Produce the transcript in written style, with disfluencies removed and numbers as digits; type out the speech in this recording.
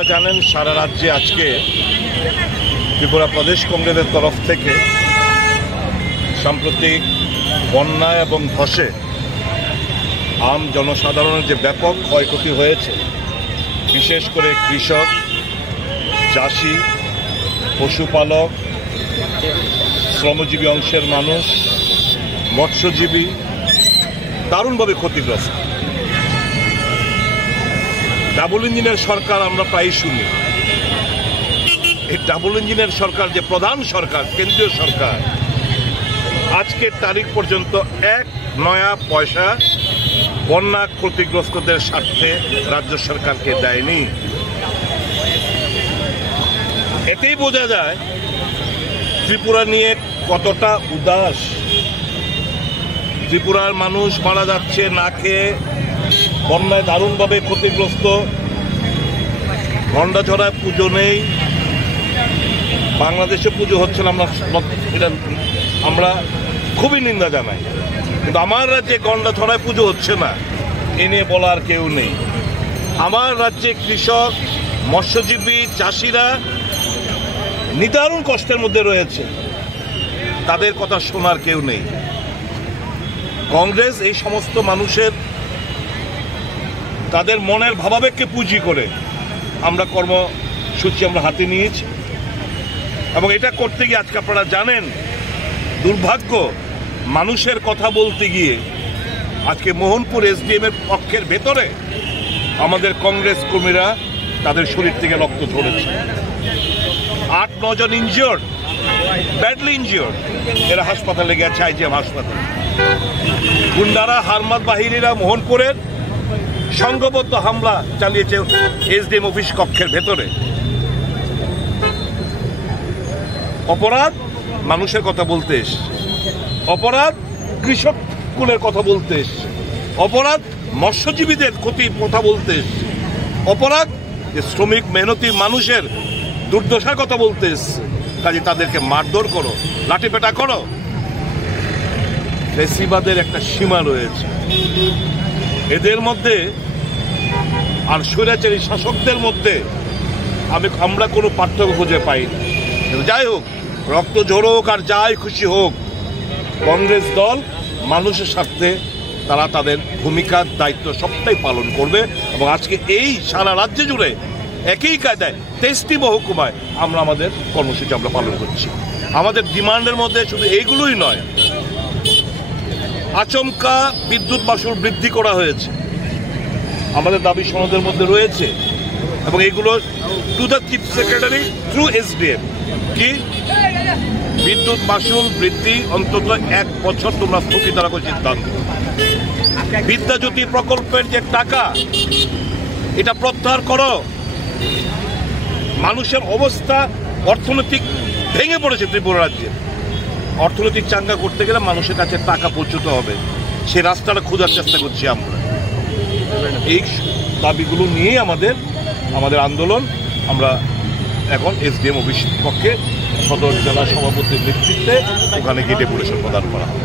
আপনারা জানেন সারা রাজ্যে আজকে ত্রিপুরা প্রদেশ কংগ্রেসের তরফ থেকে সাম্প্রতিক বন্যা এবং ধসে আম জনসাধারণের যে ব্যাপক ক্ষয়ক্ষতি হয়েছে, বিশেষ করে কৃষক, চাষি, পশুপালক, শ্রমজীবী অংশের মানুষ, মৎস্যজীবী দারুণভাবে ক্ষতিগ্রস্ত। ডাবল ইঞ্জিনের সরকার আমরা প্রায় শুনি। এই ডাবল ইঞ্জিনের সরকার যে প্রধান সরকার, কেন্দ্রীয় সরকার, আজকের তারিখ পর্যন্ত এক নয়া পয়সা বন্যা ক্ষতিগ্রস্তদের স্বার্থে রাজ্য সরকারকে দেয়নি। এতেই বোঝা যায় ত্রিপুরা নিয়ে কতটা উদাস। ত্রিপুরার মানুষ মারা যাচ্ছে না খেয়ে, বন্যায় দারুণভাবে ক্ষতিগ্রস্ত। গন্ডাছড়ায় পুজো নেই, বাংলাদেশে পুজো হচ্ছে না, আমরা খুবই নিন্দা জানাই। কিন্তু আমার রাজ্যে গন্ডাছড়ায় পুজো হচ্ছে না, এ নিয়ে বলার কেউ নেই। আমার রাজ্যে কৃষক, মৎস্যজীবী, চাষিরা নিদারুণ কষ্টের মধ্যে রয়েছে, তাদের কথা শোনার কেউ নেই। কংগ্রেস এই সমস্ত মানুষের তাদের মনের ভাবাবেগকে পুঁজি করে আমরা কর্মসূচি হাতে নিয়েছি। এবং এটা করতে গিয়ে আজকে আপনারা জানেন, দুর্ভাগ্য, মানুষের কথা বলতে গিয়ে আজকে মোহনপুর এসডিএম এর পক্ষের ভেতরে আমাদের কংগ্রেস কর্মীরা তাদের শরীর থেকে রক্ত ঝরেছে। 8-9 জন ইনজিওর্ড, ব্যাডলি ইনজিওর্ড, এরা হাসপাতালে গেছে, আইজিএম হাসপাতালে। গুন্ডারা, হারমাত বাহিনীরা মোহনপুরের সংঘবদ্ধ হামলা চালিয়েছে এসডিএম অফিস কক্ষের ভেতরে। অপরাধ মানুষের কথা বলতে এসছে, অপরাধ কৃষক কুলের কথা বলতে এসছে, অপরাধ মৎস্যজীবীদের ক্ষতির কথা বলতে এসছে, অপরাধ যে শ্রমিক মেহনতি মানুষের দুর্দশার কথা বলতে এসছে। কাজে তাদেরকে মারধর করো, লাঠিপেটা করো। ফেসিবাদের একটা সীমা রয়েছে এদের মধ্যে, আর স্বৈরাচারী শাসকদের মধ্যে আমরা কোনো পার্থক্য খুঁজে পাই না। যাই হোক, রক্ত ঝরুক আর যাই খুশি হোক, কংগ্রেস দল মানুষের স্বার্থে তারা তাদের ভূমিকার দায়িত্ব সবটাই পালন করবে। এবং আজকে এই সারা রাজ্য জুড়ে একই কায়দায় 23টি মহকুমায় আমরা আমাদের কর্মসূচি পালন করছি। আমাদের ডিমান্ডের মধ্যে শুধু এইগুলোই নয়, আচমকা বিদ্যুৎ মাশুল বৃদ্ধি করা হয়েছে, আমাদের দাবি সনদের মধ্যে রয়েছে। এবং এগুলো to the chief secretary through SDM, কি বিদ্যুৎ মাশুল বৃদ্ধি অন্তত 1 বছর তোমরা স্থগিত রাখার সিদ্ধান্ত। বিদ্যাজ্যোতি প্রকল্পের যে টাকা, এটা প্রত্যাহার করো। মানুষের অবস্থা অর্থনৈতিক ভেঙে পড়েছে ত্রিপুরা রাজ্যে। অর্থনৈতিক চাঙ্গা করতে গেলে মানুষের কাছে টাকা পৌঁছতে হবে, সে রাস্তাটা খোঁজার চেষ্টা করছি আমরা। এই দাবিগুলো নিয়েই আমাদের আন্দোলন। আমরা এখন এসডিএম অফিস পক্ষে সদর জেলা সভাপতির নেতৃত্বে ওখানে গিয়ে ডেপুটেশন প্রদান করা হবে।